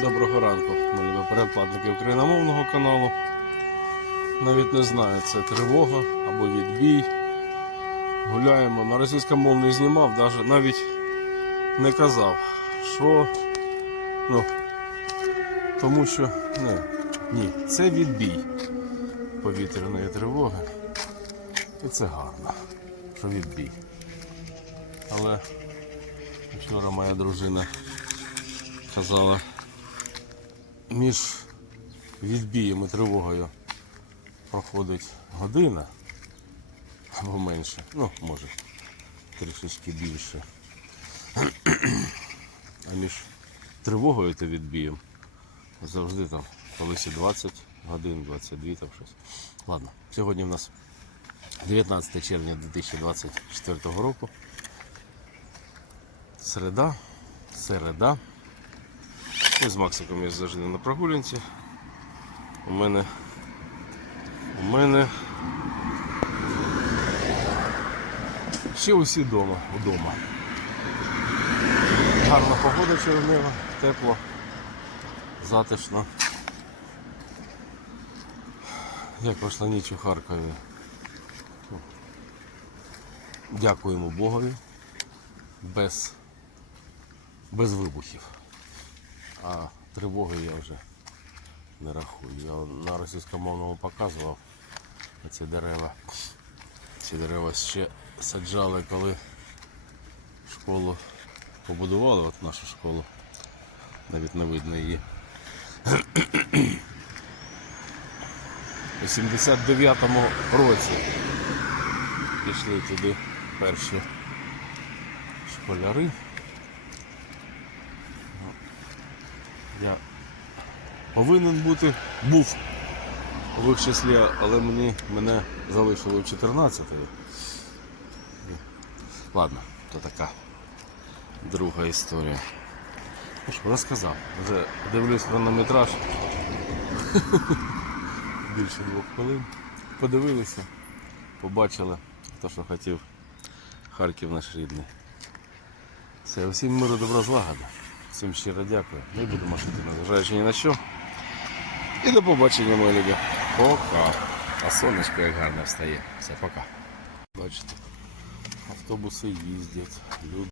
Доброго ранку, мої любі передплатники україномовного каналу. Навіть не знаю, це тривога або відбій. Гуляємо. На російськомовний знімав, навіть, не казав, що. Ну, тому що не, ні, це відбій повітряної тривоги. І це гарно, що відбій. Але вчора моя дружина казала, між відбієм і тривогою проходить година або менше, ну, може, трішечки більше. А між тривогою та відбієм завжди там колись і 20 годин, 22 там щось. Ладно, сьогодні в нас 19 червня 2024 року. Середа, середа. Ми з Максиком я завжди на прогулянці. У мене. У мене. Ще усі вдома, вдома. Гарна погода червнева, тепло, затишно. Як пройшла ніч у Харкові. Дякуємо Богові. Без, без вибухів. А тривоги я вже не рахую. Я на російськомовному показував ці дерева. Ці дерева ще саджали, коли школу побудували, от нашу школу. Навіть не видно її. У 79-му році пішли туди перші школяри. Я повинен бути, був в їх числі, але мені, мене залишили в 14 Ладно, то така друга історія. Ну що, розказав. Вже дивлюсь хронометраж. Більше двох хвилин. Подивилися, побачили, хто що хотів. Харків наш рідний. Все, усім миру, добра злагоди. Всім щиро дякую. Не буду машити, незважаючи ні на що. І до побачення, мої люди. Пока. А сонечко як гарно встає. Все, пока. Бачите, автобуси їздять, люди.